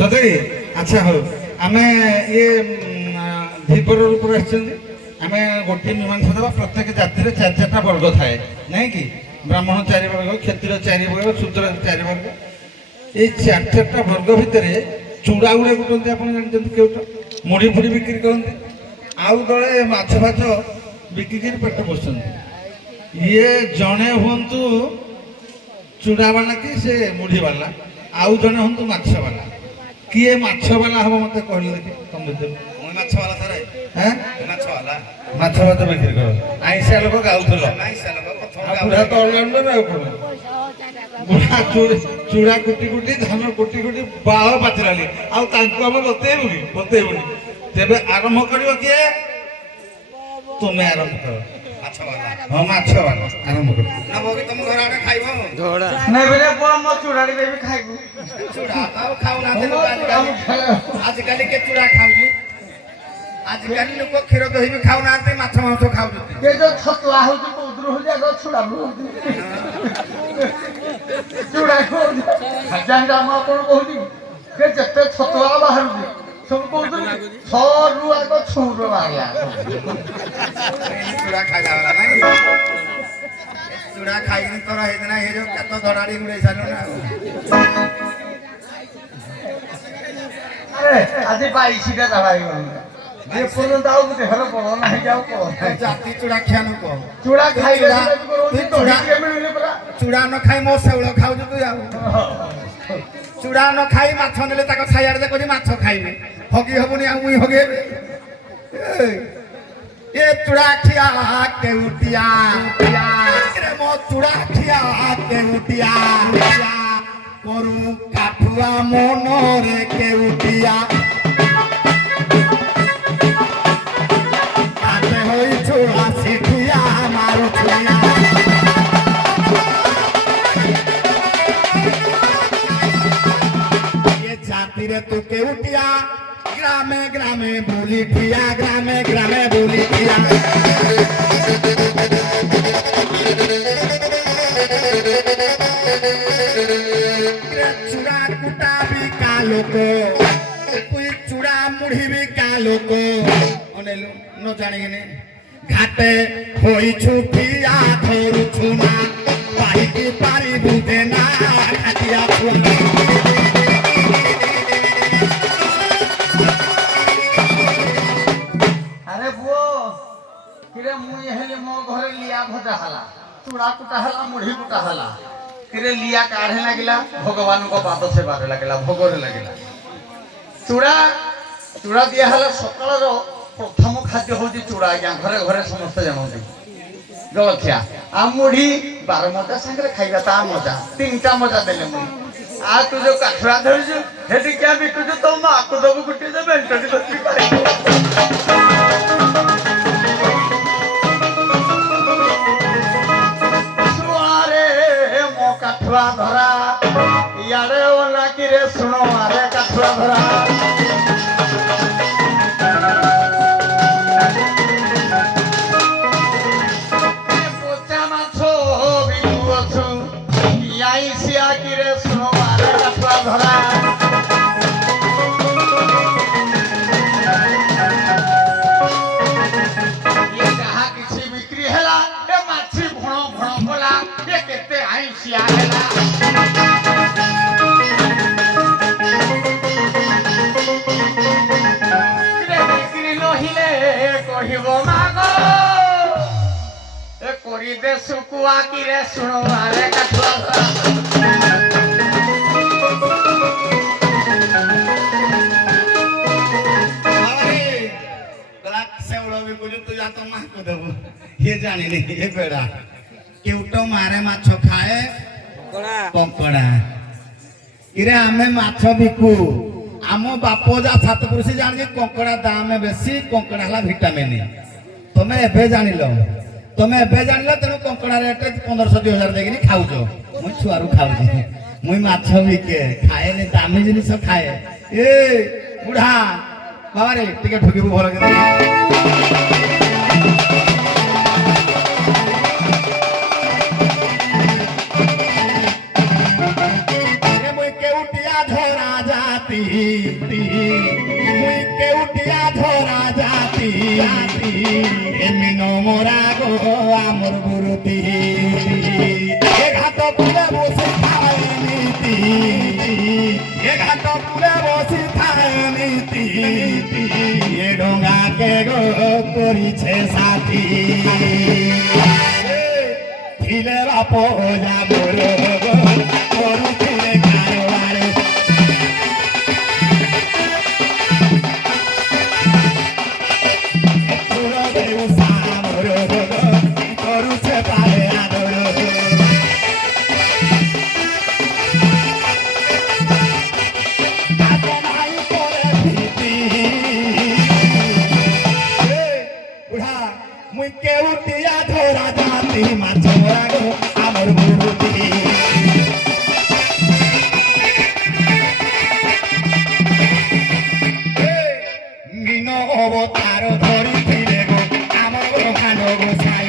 ସଦେଇ ଆଚ୍ଛା ହଉ ଆମେ ଇଏ ଧୀପର ଉପରେ ଆସିଛନ୍ତି ଆମେ ଗୋଟିଏ ମୀମାଂସା ଦେବା ପ୍ରତ୍ୟେକ ଜାତିରେ ଚାରି ଚାରିଟା ବର୍ଗ ଥାଏ ନାଇଁ କି ବ୍ରାହ୍ମଣ ଚାରି ବର୍ଗ କ୍ଷତ୍ରିୟ ଚାରି ବର୍ଗ ଶୂଦ୍ର ଚାରି ବର୍ଗ এই ଚାରି ଚାରିଟା ବର୍ଗ ଭିତରେ ଚୁଡ଼ା ଗୁଡ଼େ କୁଟନ୍ତି ଆପଣ ଜାଣିଛନ୍ତି କେଉଟ ମୁଢ଼ି ଫୁଡ଼ି ବିକ୍ରି କରନ୍ତି ଆଉ ଦଳେ ମାଛ ଫାଛ ବିକିକିରି ପେଟ ପୋଷନ୍ତି ଇଏ ଜଣେ ହୁଅନ୍ତୁ ଚୁଡ଼ାବାଲା କି ସେ ମୁଢ଼ିବାଲା ଆଉ ଜଣେ ହୁଅନ୍ତୁ ମାଛବାଲା କିଏ ମାଛବାଲା ହବ ମତେ କହିଲେ ଦେଖି ତମ ଭିତରେ ମାଛବାଲା ସାର୍ ମାଛବାଲା ମାଛ ଭାତ ବିକ୍ରି କର ଆଇଁଷା ଲୋକ ଗାଉଥିଲ ବୁଢ଼ା ତ ଅଲରାଉଣ୍ଡର ଆଉ କଣ ବୁଢ଼ା ଚୁଡ଼ା କୁଟି କୁଟି ଧାନ କୁଟି କୁଟି ବାଳ ପାଚିଲାଣି ଆଉ ତାଙ୍କୁ ଆମେ ବତେଇବୁନି ତେବେ ଆରମ୍ଭ କରିବ କିଏ ତୁମେ ଆରମ୍ଭ କର ହଁ ମାଛବାଲା ଆରମ୍ଭ କର ତମ ଘର ଆଡେ ଖାଇବ ନାଇଁ ବେଲେ ପୁଅ ମୋ ଚୁଡ଼ାଟି ଦେବି ଖାଇବୁ ଚୁଡ଼ା ଆଉ ଖାଉନାହାନ୍ତି ଆଜିକାଲି କେ ଚୁଡ଼ା ଖାଉଛି ଆଜିକାଲି ଲୋକ କ୍ଷୀର ଦହି ବି ଖାଉନାହାନ୍ତି ମାଛ ମାଂସ ଖାଉଛନ୍ତି ଏ ଯୋଉ ଛତୁଆ ହଉଛି କୋଉଥିରୁ ହଉଛି ଆଗ ଛୁଡ଼ା ହଉଛି ଚୁଡ଼ା ଖାଉଛି ଜାଣିଛ ମୁଁ ଆପଣ କହୁଛି ଯେ ଯେତେ ଛତୁଆ ବାହାରୁଛି ସବୁ କହୁଛନ୍ତି ଛଅରୁ ଆଗ ଛୁଁର ବାହାରିଲା ଚୁଡ଼ା ଖାଇଲା ବାଲା ନାଇଁ ଚୁଡ଼ା ଖାଇକିନି ତୋର ହେଇଦିନ ହେଇ ଯୋଉ କେତ ଧଡ଼ାଡ଼ି ଉଡ଼େଇ ସାରିଲୁଣି ଆଉ ଆରେ ଆଜି 22ଟା ଦବା ହେଇଗଲା যে পর্যন্ত আও দেহর বল নাই যাও কো জাতি চুড়া খিয়ানো কো চুড়া খাইলে চুড়া মিলে পরা চুড়া ন খাই মো সেউଳ খাউଛୁ তুই ଆଉ চুড়া ন খাই মাছ নেলে ତାଙ୍କ ଛାଇଆଡେ ଦେଖ ମାଛ ଖାଇବେ ହଗି ହବନି ଆଉ ମୁଇଁ ହଗେଇବି ଏ ଚୁଡ଼ା ଖିଆ କେଉଟିଆ ରେ ମୋ ଚୁଡ଼ା ଖିଆ କେଉଟିଆ କରୁ କାଠୁଆ ମନରେ କେଉଟିଆ तू केउटिया ग्रामे ग्रामे बोली ठिया ग्रामे ग्रामे बोली ठिया चूड़ा कुटा भी का लोक कोई चूड़ा मुढ़ी भी का लोक न जाने घाटे होई छुटिया धरू छुना पाई की पारी बुझे ना खाटिया छुना किरे मुई हेले मो घरे लिया भजा हला चूड़ा कुटा हला मुढ़ी कुटा हला किरे लिया काढ़े लागिला भगवान को पाद से बारे लागिला भोगरे लागिला चूड़ा चूड़ा दिया हला सकाळ रो प्रथम खाद्य होती चूड़ा आज्ञा घरे घरे समस्त जानती जलखिया आ मुढ़ी 12 मजा संगे खाइबा ता मजा तीनटा मजा देले मुई आ तू जो काठरा धरजु हेडी क्या बिकु जो तो मा को दबु गुटी दे बेंटडी बत्ती करे काठुआ धरा यारे ओला की रे सुनो आरे काठुआ धरा पोचा माछो बिकु अछु याई सिया की रे सुनो आरे काठुआ धरा ये कहा किसी बिक्री हैला ए माछी भणो भणो बोला ये केते आई सिया हैला बिक्री लोहिले कहिब मागो ए करी दे सुकुआ की रे सुनो आरे काठुआ ये जानी नहीं ये बेड़ा केउटो मारे माछ खाए कंकड़ा इरे आमे माछ बिकू आम बाप जा छात पुरुषी जान कंकड़ा दाम बेसी कंकड़ा हला विटामिन तमे एबे जानिलो तेणु कंकड़ा रेट 1500-2000 देकिनी खाउछ मुई छुआरू खाउछ मुई माछ बिके खाए नि दामी जिनिस खाए ए बुढ़ा बाबा रे टिके ठुकिबु भल के মুই কেউটিয়া ধরা জাতি এমিন মোরা গো আমর গুরুতি এ ঘাট পুরে বসে খায় নীতি এ ঘাট পুরে বসে খায় নীতি এ ডোঙ্গাকে গো করিছে সাথী ছিলে বাপ যাব করুছিলে কারবারে করুছে পারে আদর নাই করে ভীতি বুড়া মুই কেউটিয়া ধরা জাতি মাছ গো আমার মুরুতি মিন অবতার ধরিছিলে গো আমার ভালো গোসাই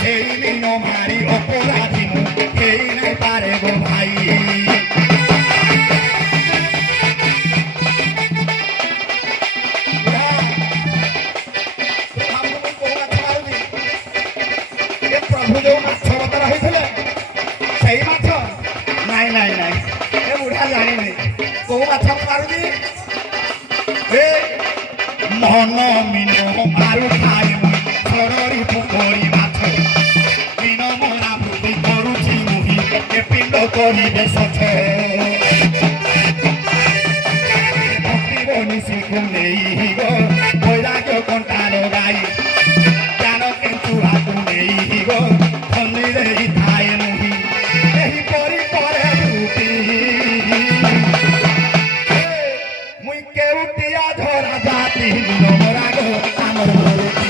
সেই মিন মারি অপরাধী মু সেই নাই পারে গো ভাই প্রভু যে মাছ অবতার হয়েছিল সেই মাছ নাই নাই নাই এ বুঢ়া জানিনি কোউ মাছ মারুছি মন মিন মারু খাই সররি পুকুরি মাছ মিন মরা ভূতি করুছি মুহি এ পিণ্ড করিবে সছ ভক্তি বনি শিখু নেই গো বৈরাগ্য কণ্টা লগাই জ্ঞান কিন্তু হাতু নেই গো মন্দিরে ঠাই মুহি এই পরি করে রূপী মুই কেউটিয়া ধরা জাতি মোরা গো আমার মুরুতি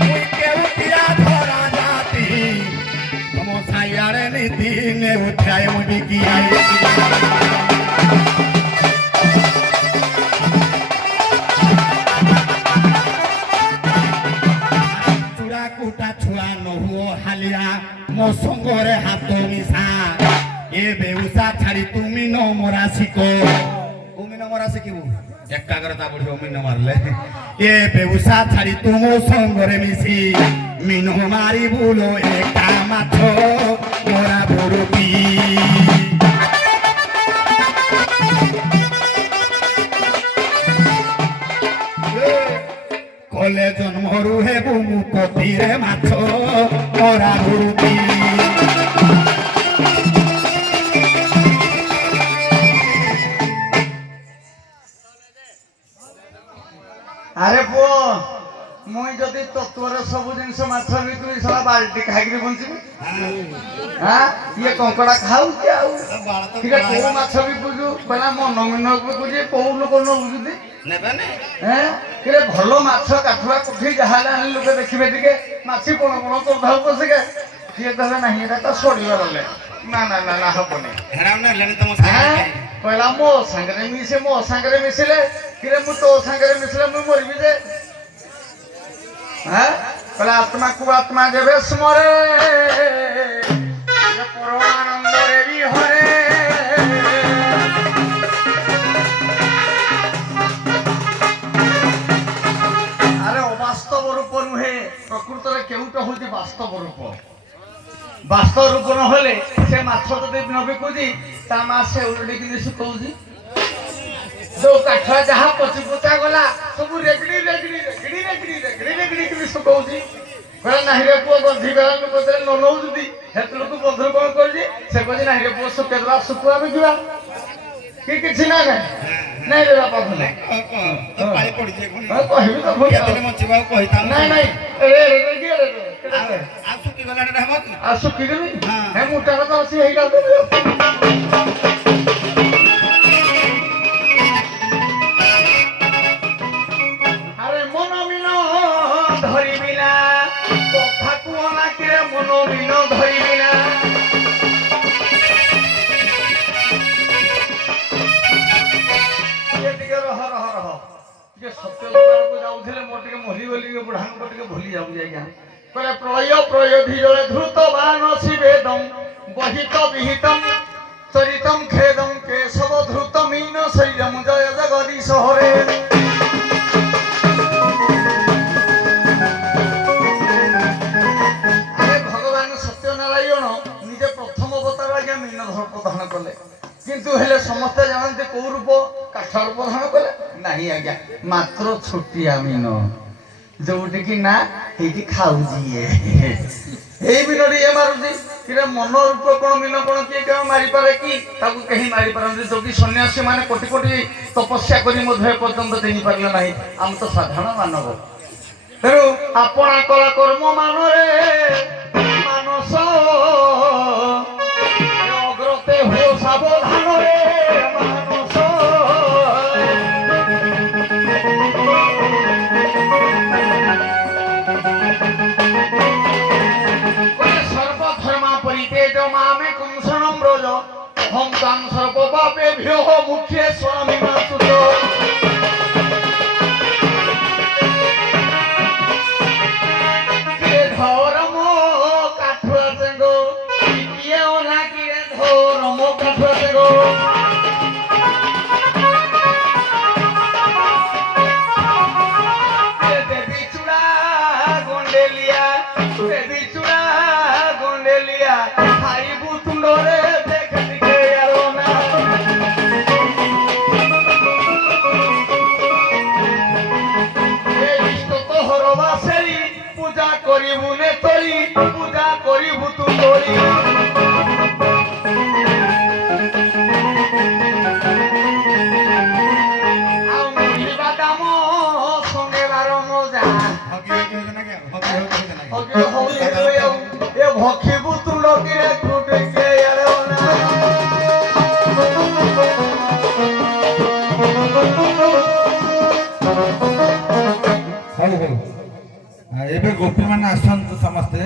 মুই কেউটিয়া ধরা জাতি তম সাইয়ারে নীতি নে উঠায় মুই বিকি আই চূড়া কুটা ছুয়া নহুও হালিয়া মো সঙ্গরে হাত মিশা এ বেউসা ছাড়ি তুমি ন মরা শিখো তুমি ন মরা শিখিবু একাগ্রতা বড়িব মিন মারলে এ বেউসা ছাড়ি তুমো সঙ্গরে মিশি মিন মারি বুলো একা মাছ মোরা বড়পি কলে জন্মরু হেবু মুকতিরে মাছ মোরা বড়পি আরে পুଅ মুই যদি তত্ত্বরে ସବୁ ଜିନିଷ ମାଛ ଭିତରୁ ସାରା ବାଲ୍ଟି ଖାଇକିରି ବଞ୍ଚିବି হ্যাঁ ইয়ে কঙ্কড়া খাଉଛି ଆଉ ଟିକେ କୋଉ ମାଛ ବିକୁଛୁ କହିଲା ମନ ମିନ ବିକୁଛି କୋଉ ଲୋକ ନ ବୁଝୁଛି ନେବେ ନା হ্যাঁ ଟିକେ ଭଲ ମାଛ କାଠୁଆ କୁଠି ଯାହା ହେଲେ ଆଣି ଲୋକେ ଦେଖିବେ ଟିକେ ମାଛି ପଣ ପଣ କରିଥାଉ ପଛକେ ସିଏ କହିଲେ ନାହିଁ ଏଟା ତ ସଡ଼ିବା ଗଲେ ନା ନା ନା ନା ହବନି ହେରାମ ନେଲେନି ତମ হ্যাঁ କହିଲା ମୋ ସାଙ୍ଗରେ ମିଶିଲେ କିରେ ମୁଁ ତୋ ସାଙ୍ଗରେ ମିଶିଲେ ମୁଁ ମରିବି ଯେ হ্যাঁ କହିଲା ଆତ୍ମାକୁ ଆତ୍ମା ଯେବେ ସ୍ମରେ ପରମାନନ୍ଦରେ ବି ହରେ ଆରେ ଅବାସ୍ତବ ରୂପ ନୁହେଁ ପ୍ରକୃତରେ କେଉଁଟା ହଉଛି ବାସ୍ତବ ରୂପ ବାସ୍ତବ ରୂପ ନହେଲେ ସେ ମାଛ ଯଦି ନ ବିକୁଛି ତା ମା ସେ ଉଲଟିକିନି ଶୁକଉଛି ଯୋଉ କାଠ ଯାହା ପଚି ପଚା ଗଲା ସବୁ ରେଗଡି ଶୁକଉଛି କହିଲା ନାହିଁ ରେ ପୁଅ ଗନ୍ଧି ଗଲା ଲୋକ ନ ନଉଛନ୍ତି ସେତେବେଳକୁ ବନ୍ଧୁ କଣ କରୁଛି ସେ କହୁଛି ନାହିଁ ରେ ପୁଅ ଶୁକେଇଦେବା ଶୁଖୁଆ ବିକିବା କି କିଛି ନା ନାଇଁ ରେ ବାପା ଭଲ କହିବି ତ ଭୁଲ ନାଇଁ ନାଇଁ ଆଉ ଶୁଖିଗଲି ହେ ମୋଟା କଥା ଅଛି ହେଇଟା আরে মন মিন ধরিবি না কথা কুহনা কিরে মন মিন ধরিবি না ଟିକେ ରହ ଟିକେ ସତ୍ୟ ଦରବାରକୁ ଯାଉଥିଲେ ମୋର ଟିକେ ମରି ଗଲି ବୁଢ଼ାଙ୍କ ଟିକେ ଭୁଲି ଯାଉଛି ଆଜ୍ଞା କହିଲେ ପ୍ରଳୟ ପ୍ରୟୋଧି ଜଳେ ଧୃତ ବାନ ଶିବେଦମ୍ বহিত বিহিতম চরিতম খেদম কেশব ধৃতমীন শৈলম জয় জগদীশ হরে। আরে ভগবান সত্যনারায়ণ নিজে প্রথম অবতার আজ্ঞা মীন ধর্প ধারণ কলে, কিন্তু হেলে ସମସ୍ତେ ଜାଣନ୍ତି କୋଉ ରୂପ କାଠ ରୂପ ଧାରଣ କଲେ ନାହିଁ ଆଜ୍ଞା, ମାତ୍ର ଛୋଟିଆ ମୀନ ଯୋଉଠିକି ନା ସେଇଠି ଖାଉଛି ଇଏ। ଏଇ ମୀନଟି ଇଏ ମାରୁଛି କିରେ ମନ ରୂପ କଣ ମୀନ କଣ କିଏ କେବେ ମାରିପାରେ କି? ତାକୁ କେହି ମାରିପାରନ୍ତି। ଯୋଗୀ ସନ୍ନ୍ୟାସୀ ମାନେ କୋଟି କୋଟି ତପସ୍ୟା କରି ମଧ୍ୟ ଏପର୍ଯ୍ୟନ୍ତ ଚିହ୍ନିପାରିଲେ ନାହିଁ। ଆମେ ତ ସାଧାରଣ ମାନବ। ତେଣୁ ଆପଣା କଲା କର୍ମ ମାନରେ ମାନସ ଅଗ୍ରତେ ହୋ ସାବଧାନରେ ମାନସ। সর্বধর্মা পরিতেজ মামে কুংসনম ব্রজ হম তাং সর্বপাপেভ্যো মুখ্যে স্বামী মাসুত। ধর্ম কাঠুয়া চেঙ্গো ইয়েও না কিরে ধর্ম কাঠুয়া চেঙ্গো। দেবী চূড়া গন্ডেলিয়া দেবী চূড়া গন্ডেলিয়া খাইবু তুণ্ডরে দেখে দিকে আরো না। হরবাসেরি পূজা করিবু নে তরি পূজা করিবু তু তরি। ଆଉ ମୁଢ଼ିବା ଦାମ ସଙ୍ଗେବାର ମଜା ଏ ଭଖିବୁ ତୁଣ୍ଡ କିରେ କୁଟିକେ ଆରେ ନା। ହଉ ହଉ ଏବେ ଗୋପୀମାନେ ଆସନ୍ତୁ ସମସ୍ତେ।